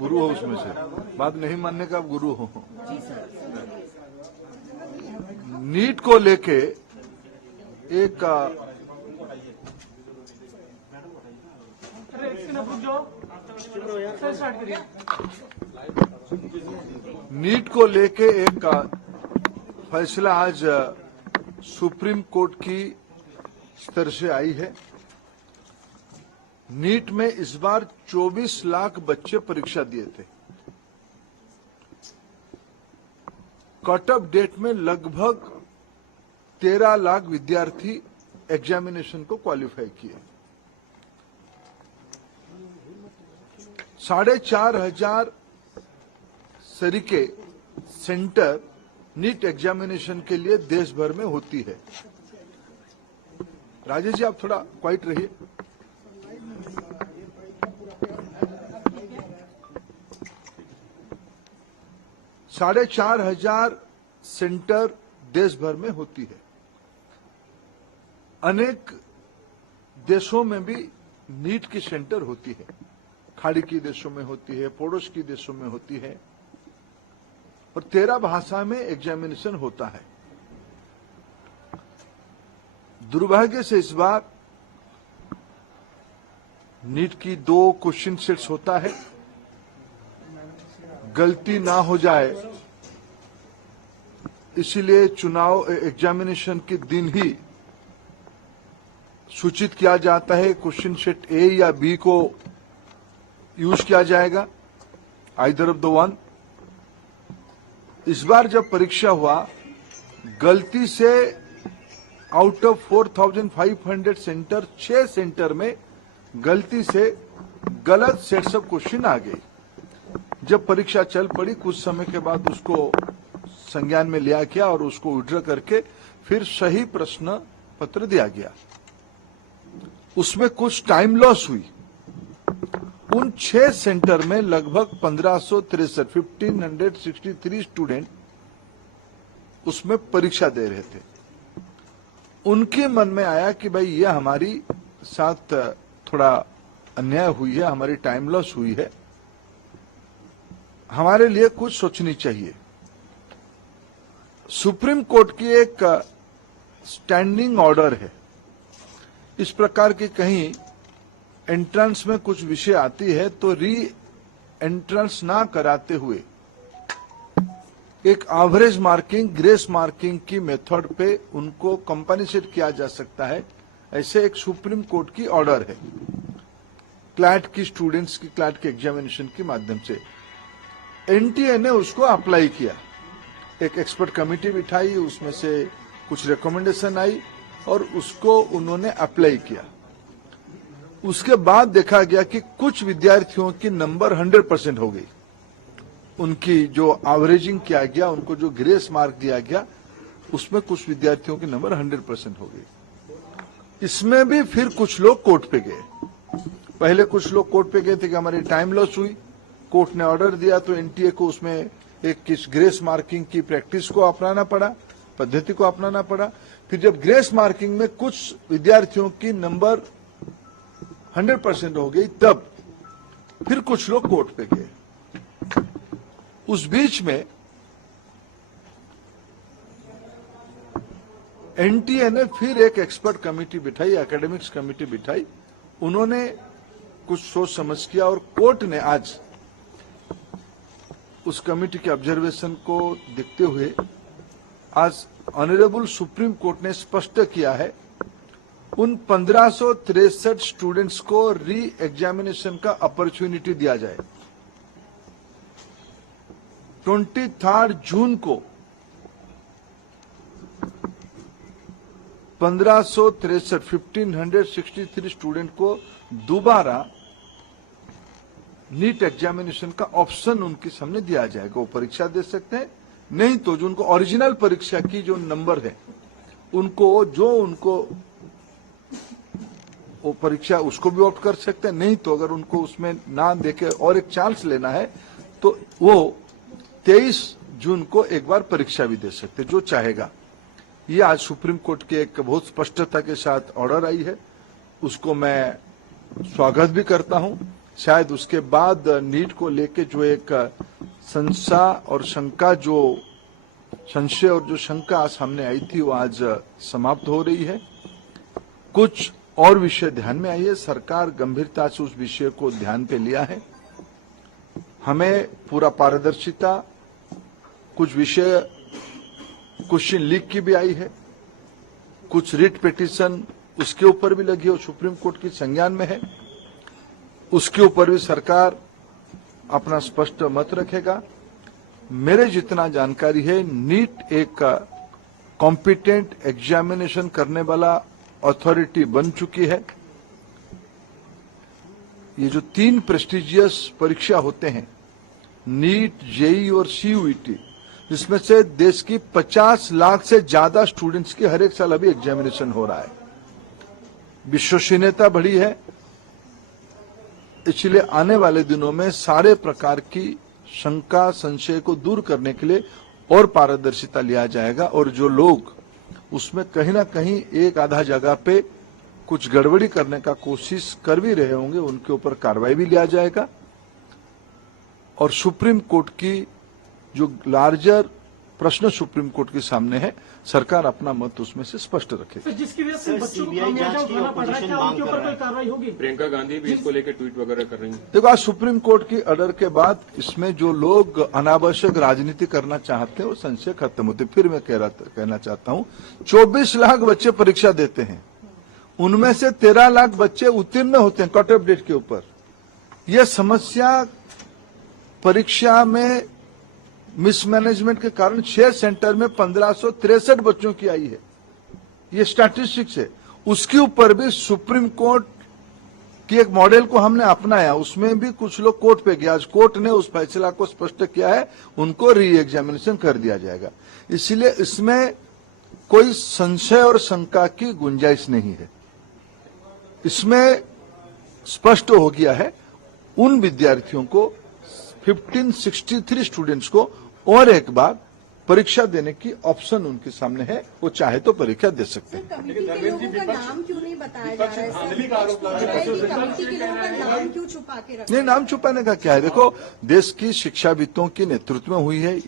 गुरु हो उसमें से, बात नहीं मानने का आप गुरु हो। नीट को लेके एक नीट को लेके एक फैसला आज सुप्रीम कोर्ट की स्तर से आई है। नीट में इस बार 24 लाख बच्चे परीक्षा दिए थे। कट ऑफ डेट में लगभग 13 लाख विद्यार्थी एग्जामिनेशन को क्वालिफाई किए। 4,500 सरीके सेंटर नीट एग्जामिनेशन के लिए देश भर में होती है। राजेश जी, आप थोड़ा क्वाइट रहिए। साढ़े 4,500 सेंटर देश भर में होती है। अनेक देशों में भी नीट की सेंटर होती है। खाड़ी के देशों में होती है, पड़ोस के देशों में होती है, और 13 भाषा में एग्जामिनेशन होता है। दुर्भाग्य से इस बार नीट की 2 क्वेश्चन सेट्स होता है। गलती ना हो जाए इसीलिए चुनाव एग्जामिनेशन के दिन ही सूचित किया जाता है। क्वेश्चन सेट ए या बी को यूज किया जाएगा, आइदर ऑफ द वन। इस बार जब परीक्षा हुआ, गलती से आउट ऑफ 4,500 सेंटर 6 सेंटर में गलती से गलत सेट्स ऑफ क्वेश्चन आ गई। जब परीक्षा चल पड़ी, कुछ समय के बाद उसको संज्ञान में लिया गया और उसको विड्रॉ करके फिर सही प्रश्न पत्र दिया गया। उसमें कुछ टाइम लॉस हुई। उन 6 सेंटर में लगभग 1563 स्टूडेंट उसमें परीक्षा दे रहे थे। उनके मन में आया कि भाई ये हमारी साथ थोड़ा अन्याय हुई है, हमारी टाइम लॉस हुई है, हमारे लिए कुछ सोचनी चाहिए। सुप्रीम कोर्ट की एक स्टैंडिंग ऑर्डर है। इस प्रकार की कहीं एंट्रेंस में कुछ विषय आती है तो री एंट्रेंस ना कराते हुए एक एवरेज मार्किंग, ग्रेस मार्किंग की मेथड पे उनको कंपनसेट किया जा सकता है। ऐसे एक सुप्रीम कोर्ट की ऑर्डर है क्लैट की स्टूडेंट्स की क्लैट के एग्जामिनेशन के माध्यम से। एनटीए ने उसको अप्लाई किया। एक एक्सपर्ट कमेटी बिठाई, उसमें से कुछ रिकमेंडेशन आई और उसको उन्होंने अप्लाई किया। उसके बाद देखा गया कि कुछ विद्यार्थियों की नंबर 100% हो गई। उनकी जो एवरेजिंग किया गया, उनको जो ग्रेस मार्क दिया गया, उसमें कुछ विद्यार्थियों की नंबर 100% हो गई। इसमें भी फिर कुछ लोग कोर्ट पे गए। पहले कुछ लोग कोर्ट पे गए थे कि हमारी टाइम लॉस हुई, कोर्ट ने ऑर्डर दिया तो एनटीए को उसमें एक किस ग्रेस मार्किंग की प्रैक्टिस को अपनाना पड़ा, पद्धति को अपनाना पड़ा। फिर जब ग्रेस मार्किंग में कुछ विद्यार्थियों की नंबर 100% हो गई, तब फिर कुछ लोग कोर्ट पे गए। उस बीच में एनटीए ने फिर एक एक्सपर्ट कमेटी बिठाई, एकेडमिक्स कमेटी बिठाई। उन्होंने कुछ सोच समझ किया और कोर्ट ने आज उस कमेटी के ऑब्जर्वेशन को देखते हुए आज ऑनरेबल सुप्रीम कोर्ट ने स्पष्ट किया है उन 1563 स्टूडेंट्स को री एग्जामिनेशन का अपॉर्चुनिटी दिया जाए। 23 जून को 1563 स्टूडेंट को दोबारा नीट एग्जामिनेशन का ऑप्शन उनके सामने दिया जाएगा। वो परीक्षा दे सकते हैं, नहीं तो जो उनको ओरिजिनल परीक्षा की जो नंबर है उनको वो परीक्षा उसको भी ऑप्ट कर सकते हैं, नहीं तो अगर उनको उसमें ना देके और एक चांस लेना है तो वो 23 जून को एक बार परीक्षा भी दे सकते, जो चाहेगा। ये आज सुप्रीम कोर्ट की एक बहुत स्पष्टता के साथ ऑर्डर आई है, उसको मैं स्वागत भी करता हूं। शायद उसके बाद नीट को लेके जो एक संशय और शंका सामने आई थी वो आज समाप्त हो रही है। कुछ और विषय ध्यान में आई है, सरकार गंभीरता से उस विषय को ध्यान पे लिया है। हमें पूरा पारदर्शिता, कुछ विषय क्वेश्चन लीक की भी आई है, कुछ रिट पिटीशन उसके ऊपर भी लगी है, सुप्रीम कोर्ट की संज्ञान में है, उसके ऊपर भी सरकार अपना स्पष्ट मत रखेगा। मेरे जितना जानकारी है, नीट एक कॉम्पिटेंट एग्जामिनेशन करने वाला अथॉरिटी बन चुकी है। ये जो 3 प्रेस्टिजियस परीक्षा होते हैं, नीट, जेईई और सीयूईटी, जिसमें से देश की 50 लाख से ज्यादा स्टूडेंट्स की हर एक साल अभी एग्जामिनेशन हो रहा है। विश्वसनीयता बढ़ी है, इसलिए आने वाले दिनों में सारे प्रकार की शंका संशय को दूर करने के लिए और पारदर्शिता लिया जाएगा, और जो लोग उसमें कहीं ना कहीं एक आधा जगह पे कुछ गड़बड़ी करने का कोशिश कर भी रहे होंगे, उनके ऊपर कार्रवाई भी लिया जाएगा। और सुप्रीम कोर्ट की जो लार्जर प्रश्न सुप्रीम कोर्ट के सामने है, सरकार अपना मत उसमें से स्पष्ट रखेगी। जिसकी वजह से बच्चों को खामियाजा उठाना पड़ रहा है, क्या उनके ऊपर कोई कार्रवाई होगी? प्रियंका गांधी भी इसको लेकर ट्वीट वगैरह कर रही हैं। देखो, आज सुप्रीम कोर्ट की ऑर्डर के बाद इसमें जो लोग अनावश्यक राजनीति करना चाहते हैं वो संशय खत्म होते। फिर मैं कहना चाहता हूं, 24 लाख बच्चे परीक्षा देते हैं, उनमें से 13 लाख बच्चे उत्तीर्ण होते हैं कट ऑफ डेट के ऊपर। यह समस्या परीक्षा में मिसमैनेजमेंट के कारण 6 सेंटर में 1563 बच्चों की आई है, ये स्टैटिस्टिक्स है। उसके ऊपर भी सुप्रीम कोर्ट की एक मॉडल को हमने अपनाया, उसमें भी कुछ लोग कोर्ट पे गया। आज कोर्ट ने उस फैसला को स्पष्ट किया है, उनको री एग्जामिनेशन कर दिया जाएगा। इसलिए इसमें कोई संशय और शंका की गुंजाइश नहीं है। इसमें स्पष्ट हो गया है, उन विद्यार्थियों को 1563 स्टूडेंट्स को और एक बार परीक्षा देने की ऑप्शन उनके सामने है, वो चाहे तो परीक्षा दे सकते हैं। कमेटी के लोगों का नाम क्यों नहीं बताया जा रहा है? कमेटी के लोगों का नाम क्यों छुपा के रखा? नहीं, नाम छुपाने का क्या है? देखो, देश की शिक्षाविदों के नेतृत्व में हुई है।